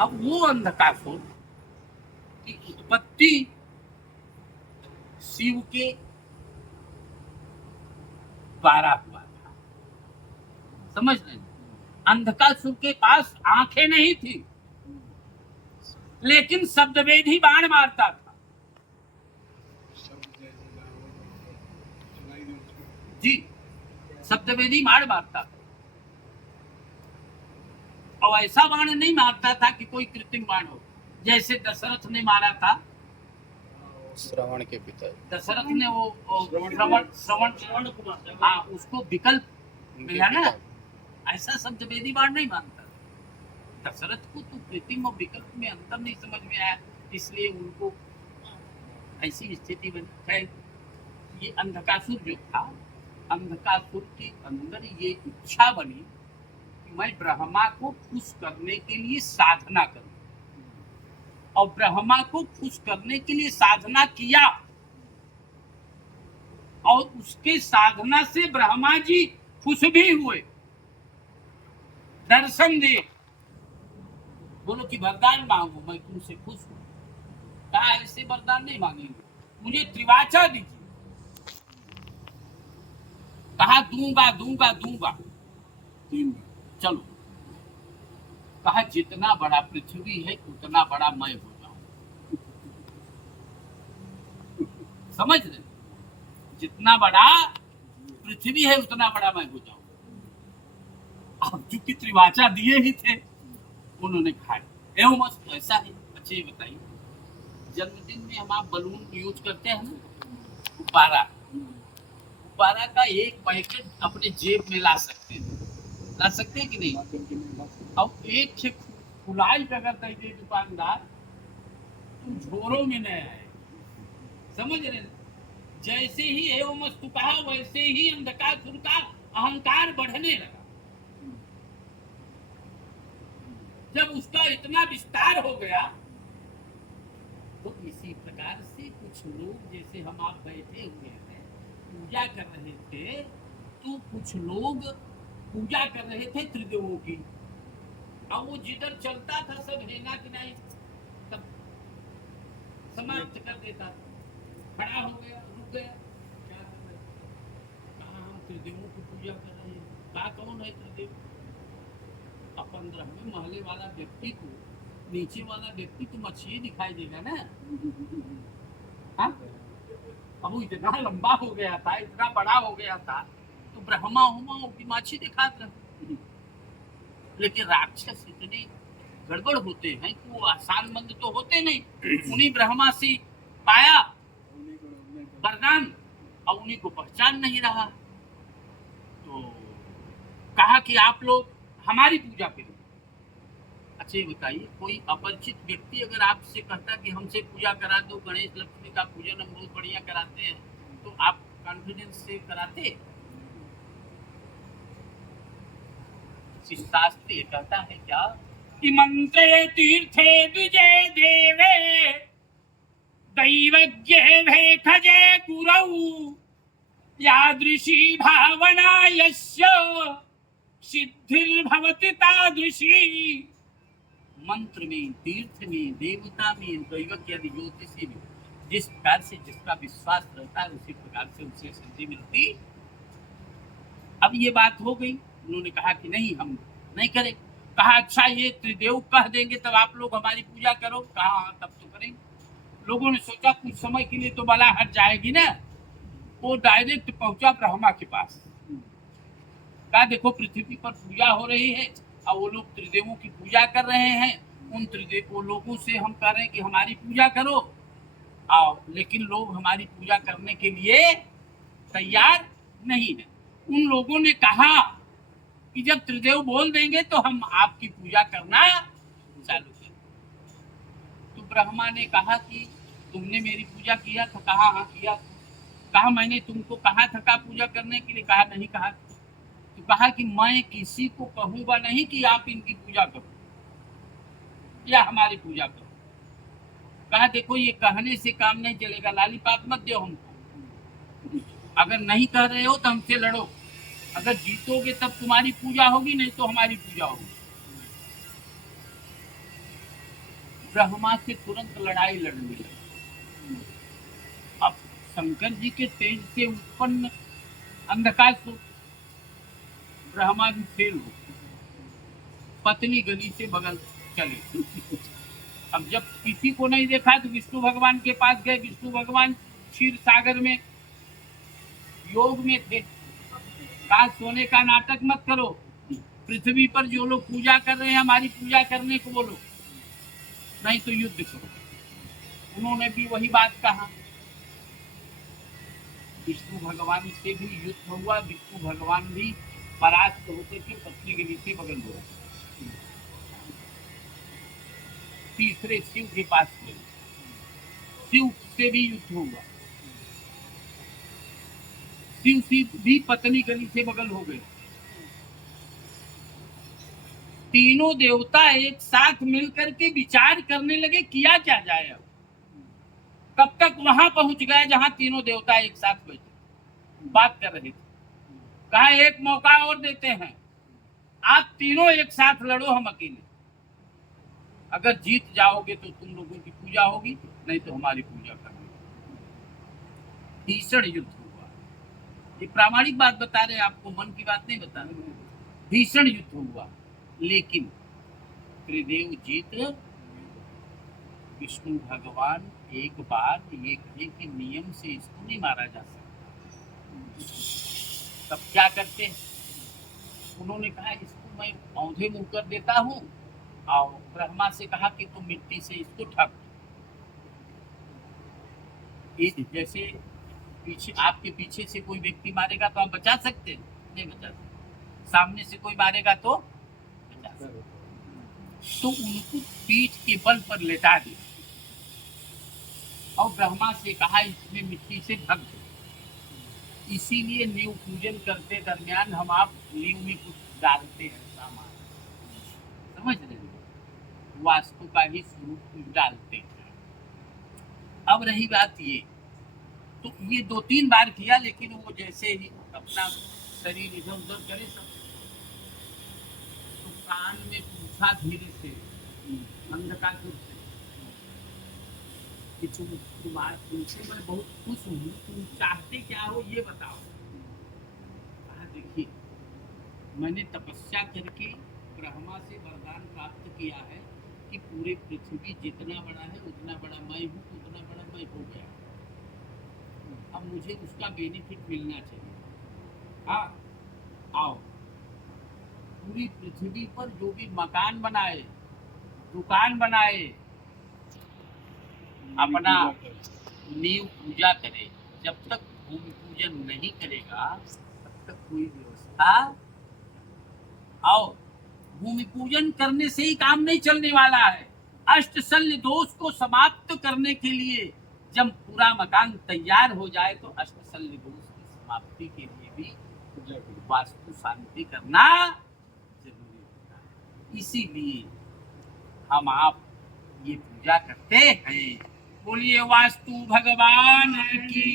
अब वो अंधकासुर की उत्पत्ति शिव के द्वारा हुआ था। समझ रहे हैं? अंधकासुर के पास आंखें नहीं थी, लेकिन शब्दवेदी बाण मारता था। जी, शब्दवेदी बाण मारता था, और ऐसा बाण नहीं मारता था कि कोई कृत्रिम बाण हो, जैसे दशरथ ने मारा था। श्रवण के पिता दशरथ ने वो श्रवण कुमार, हाँ, उसको विकल्प मिला ना, ऐसा शब्दवेदी बाण नहीं मानता। दशरथ को तो कृत्रिम और विकल्प में अंतर नहीं समझ में आया, इसलिए उनको ऐसी स्थिति बनी। खैर, ये अंधकासुर जो था, अंधकासुर के अंदर ये इच्छा बनी कि मैं ब्रह्मा को खुश करने के लिए साधना करूं, और ब्रह्मा को खुश करने के लिए साधना किया, और उसके साधना से ब्रह्मा जी खुश भी हुए, दर्शन दिए। बोलो कि वरदान मांगो, मैं तुमसे खुश हूं। कहा ऐसे वरदान नहीं मांगेंगे, मुझे त्रिवाचा दीजिए। कहा दूंगा दूंगा दूंगा। चलो, कहा जितना बड़ा पृथ्वी है उतना बड़ा मैं हो जाऊं। समझ रहे? जितना बड़ा पृथ्वी है उतना बड़ा मैं हो जाऊं। अब चूंकि त्रिवाचा दिए ही थे, उन्होंने खाए। एवं मस्त ऐसा है। अच्छा ये बताइए, जन्मदिन में हम आप बलून यूज करते हैं ना, गुब्बारा, गुब्बारा का एक पैकेट अपने जेब में ला सकते हैं कि नहीं? अब एक से फुलाई अगर दे दे दुकानदार, तुम झोरों में न आए। समझ रहे? जैसे ही एवं मस्तु कहा, वैसे ही अंधकासुर का अहंकार बढ़ने लगा। जब उसका इतना विस्तार हो गया, तो इसी प्रकार से कुछ लोग, जैसे हम आप बैठे हुए हैं, पूजा कर रहे थे, तो कुछ लोग पूजा कर रहे थे त्रिदेवों की, और वो जिधर चलता था सब हेना कि नहीं, सब समाप्त कर देता था। खड़ा हो गया, रुक गया, क्या कर रहे? कहा हम त्रिदेवों की पूजा कर रहे हैं। कहा कौन है त्रिदेव? अब 15वें महले वाला व्यक्ति को नीचे वाला व्यक्ति तो मछली दिखाई देगा ना। हाँ? अब वो इतना लंबा हो गया था, इतना बड़ा हो गया था, तो ब्रह्मा हुमा की माछी दिखाते रहे। लेकिन राक्षस इतने गड़बड़ होते हैं कि वो आसान मंद तो होते नहीं। उन्हीं ब्रह्मा से पाया वरदान, और उन्हीं को पहचान नहीं रहा, तो कहा कि आप लोग हमारी पूजा करें। अच्छा ये बताइए, कोई अपरिचित व्यक्ति अगर आपसे कहता कि हमसे पूजा करा दो, गणेश लक्ष्मी का पूजन हम बहुत बढ़िया कराते हैं, तो आप कॉन्फिडेंस से कराते? शास्त्र ये कहता है क्या कि मंत्रे तीर्थे द्विजय देवे दैवज्ञ भेखजे गुरौ यादृशी भावना यस्य सिद्धिर्भवति तादृशी। मंत्र में, तीर्थ में, देवता में, दैवज्ञ आदि ज्योतिषी में जिस प्रकार से जिसका विश्वास रहता है, उसी प्रकार से उसे सिद्धि मिलती। अब ये बात हो गई, उन्होंने कहा कि नहीं, हम नहीं करें। कहा अच्छा ये त्रिदेव कह देंगे तब आप लोग हमारी पूजा करो। कहा हाँ तब तो करेंगे। लोगों ने सोचा कुछ समय के लिए तो बला हट जाएगी ना, वो डायरेक्ट पहुंचा ब्रह्मा के पास। कहा देखो पृथ्वी पर पूजा हो रही है, और वो लोग त्रिदेवों की पूजा कर रहे हैं, उन त्रिदेव लोगों से हम कह रहे हैं कि हमारी पूजा करो, आओ, लेकिन लोग हमारी पूजा करने के लिए तैयार नहीं है। उन लोगों ने कहा कि जब त्रिदेव बोल देंगे तो हम आपकी पूजा करना चालू करें। तो ब्रह्मा ने कहा कि तुमने मेरी पूजा किया था? कहा हाँ किया। कहा मैंने तुमको कहा था का पूजा करने के लिए? कहा नहीं कहा। तो कहा कि मैं किसी को कहूंगा नहीं कि आप इनकी पूजा करो या हमारी पूजा करो। कहा देखो ये कहने से काम नहीं चलेगा, लालीपाप मत दो हमको। अगर नहीं कह रहे हो तो हमसे लड़ो, अगर जीतोगे तब तुम्हारी पूजा होगी, नहीं तो हमारी पूजा होगी। ब्रह्मा से तुरंत लड़ाई लड़ने लगे। अब शंकर जी के तेज से उत्पन्न अंधकार से ब्रह्मा जी फेल हो, पत्नी गली से बगल चले। अब जब किसी को नहीं देखा तो विष्णु भगवान के पास गए। विष्णु भगवान क्षीर सागर में योग में थे। कहा सोने का नाटक मत करो, पृथ्वी पर जो लोग पूजा कर रहे हैं हमारी पूजा करने को बोलो, नहीं तो युद्ध करो। उन्होंने भी वही बात कहा। विष्णु भगवान से भी युद्ध हुआ। विष्णु भगवान भी परास्त होकर के पत्नी के नीचे बगल हुआ। तीसरे शिव के पास गए, शिव से भी युद्ध हुआ। शिव भी पत्नी गली से बगल हो गए। तीनों देवता एक साथ मिलकर के विचार करने लगे किया क्या जाए। अब कब तक वहां पहुंच गए जहां तीनों देवता एक साथ बैठे बात कर रहे थे। कहा एक मौका और देते हैं, आप तीनों एक साथ लड़ो, हम अकेले। अगर जीत जाओगे तो तुम लोगों की पूजा होगी, नहीं तो हमारी पूजा करनी। भीषण युद्ध हुआ। ये प्रामाणिक बात बता रहे हैं आपको, मन की बात नहीं बता रहे। भीषण युद्ध हुआ, लेकिन त्रिदेव जीत। विष्णु भगवान एक बार ये कहे कि नियम से इसको नहीं मारा जा सकता। तब क्या करते हैं? उन्होंने कहा इसको मैं औंधे मुंह कर देता हूँ, और ब्रह्मा से कहा कि तुम मिट्टी से इसको ढक। जैसे पीछे आपके पीछे से कोई व्यक्ति मारेगा तो आप बचा सकते हैं? नहीं बचा सकते। सामने से कोई मारेगा तो बचा सकते। तो उनको पीठ के बल पर लेटा दिया और ब्रह्मा से कहा इसमें मिट्टी से ढक दो। इसीलिए नींव पूजन करते दरमियान हम आप नींव में कुछ डालते हैं सामान, समझ रहे हैं? वास्तु का ही स्वरूप कुछ डालते हैं। अब रही बात ये, तो ये 2-3 बार किया, लेकिन वो जैसे ही अपना शरीर इधर उधर करे सब, तो कान में पूछा धीरे से अंधकार से कि तुमसे मैं बहुत खुश हूँ, तुम चाहते क्या हो ये बताओ। कहा देखिए मैंने तपस्या करके ब्रह्मा से वरदान प्राप्त किया है कि पूरे पृथ्वी जितना बड़ा है उतना बड़ा मैं हूँ, उतना बड़ा मैं हो गया। अब मुझे उसका बेनिफिट मिलना चाहिए। हाँ आओ, पूरी पृथ्वी पर जो भी मकान बनाए, दुकान बनाए, अपना नींव पूजा करे। जब तक भूमि पूजन नहीं करेगा तब तक कोई व्यवस्था। आओ, भूमि पूजन करने से ही काम नहीं चलने वाला है। अष्टशल्य दोष को समाप्त करने के लिए जब पूरा मकान तैयार हो जाए तो अष्टशल्य दोष की समाप्ति के लिए भी वास्तु शांति करना जरूरी होता है। इसीलिए हम आप ये पूजा करते हैं। बोलिए वास्तु भगवान की।